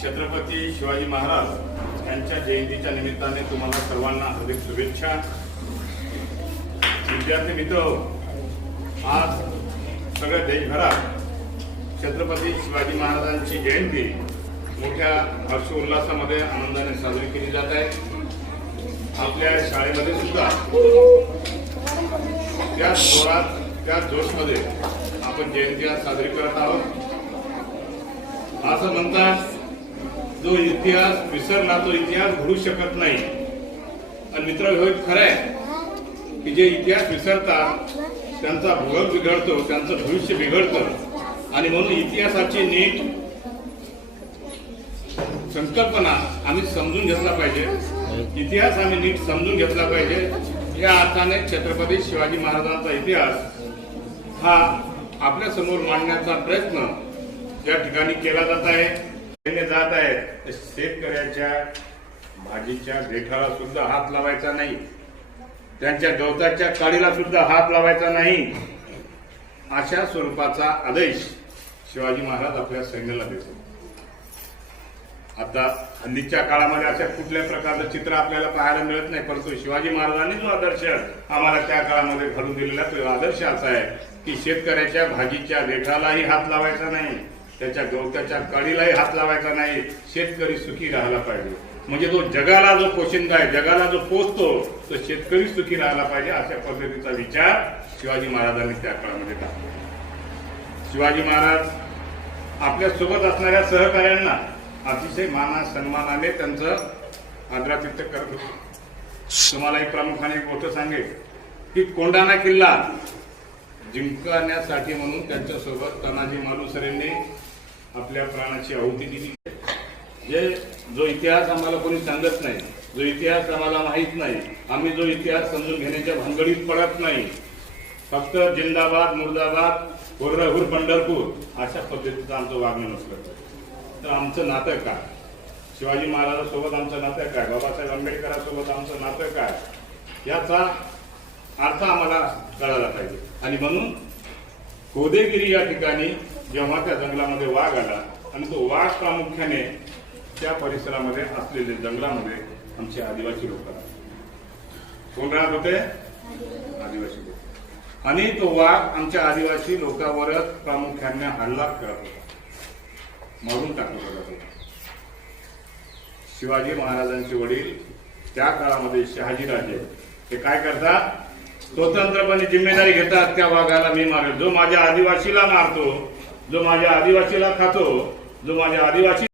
छत्रपती शिवाजी महाराज यांच्या जयंतीच्या निमित्ताने तुम्हाला सर्वांना हार्दिक शुभेच्छा। विद्यार्थी मित्र, आज सगळ्या देशभरात छत्रपती शिवाजी महाराजांची जयंती मोठ्या हर्षोल्लासामध्ये आनंदाने साजरी केली जात आहे। आपल्या शाळेमध्ये सुद्धा त्याच जोरात त्याच जोशमध्ये आपण जयंती आज साजरी करत आहोत। असं म्हणतात, जो इतिहास विसरला तो इतिहास घडू शकत नाही। आणि मित्र, हे खरं आहे की जे इतिहास विसरतात त्यांचा भूगोल बिघडतो, त्यांचं भविष्य बिघडतं। आणि म्हणून इतिहासाची नीट संकल्पना आम्ही समजून घेतला पाहिजे, इतिहास आम्ही नीट समजून घेतला पाहिजे। या अर्थाने छत्रपती शिवाजी महाराजांचा इतिहास हा आपल्या समोर मांडण्याचा प्रयत्न या ठिकाणी केला जात आहे, जात आहे। शेतकऱ्याच्या भाजीच्या देठाला सुद्धा हात लावायचा नाही, त्यांच्या गवताच्या काडीला सुद्धा हात लावायचा नाही, अशा स्वरूपाचा आदेश शिवाजी महाराज आपल्या सैन्याला देतो। आता हल्लीच्या काळामध्ये अशा कुठल्या प्रकारचं चित्र आपल्याला पाहायला मिळत नाही, परंतु शिवाजी महाराजांनी जो आदर्श आम्हाला त्या काळामध्ये घडून दिलेला तो आदर्श असा आहे की शेतकऱ्याच्या भाजीच्या देठालाही हात लावायचा नाही, त्याच्या गवताच्या काडीलाही हात लावायचा नाही, शेतकरी सुखी राहायला पाहिजे। म्हणजे तो जगाला जो पोशिंदा आहे, जगाला जो पोचतो, तो शेतकरी सुखी राहायला पाहिजे, अशा पद्धतीचा विचार शिवाजी महाराजांनी त्या काळामध्ये टाकला। शिवाजी महाराज आपल्या सोबत असणाऱ्या सहकार्यांना अतिशय मान सन्मानाने त्यांचं आदरातिथ्य करत होते। तुम्हाला एक प्रामुख्याने एक गोष्ट सांगेल की कोंढाणा किल्ला जिंकण्यासाठी म्हणून त्यांच्यासोबत तानाजी मालुसरेंनी आपल्या प्राणाची आहुती दिली। जो इतिहास आम्हाला कोणी सांगत नाही, जो इतिहास आम्हाला माहित नाही, आम्ही जो इतिहास समजून घेण्याच्या भानगडीत पडत नाही, फक्त जिंदाबाद मुर्दाबाद हुर्रहुर पंढरपूर अशा पद्धतीचं आमचं वागणं नसलं तर आमचं नातं काय, शिवाजी महाराजांसोबत आमचं नातं काय, बाबासाहेब आंबेडकरांसोबत आमचं नातं काय, याचा अर्थ आम्हाला कळायला पाहिजे। आणि म्हणून कोदेगिरी या ठिकाणी जेव्हा त्या जंगलामध्ये वाघ आला आणि तो वाघ प्रामुख्याने त्या परिसरामध्ये असलेले जंगलामध्ये आमचे आदिवासी लोक कोण राहत होते, आदिवासी लोक, आणि तो वाघ आमच्या आदिवासी लोकांवरच प्रामुख्याने हल्ला करत होता, मारून टाकत होता। शिवाजी महाराजांचे वडील त्या काळामध्ये शहाजीराजे ते काय करतात, स्वतंत्रपणे जिम्मेदारी घेतात, त्या वाघाला मी मारेल, जो माझ्या आदिवासीला मारतो, जो माझ्या आदिवासीला खातो, जो माझ्या आदिवासी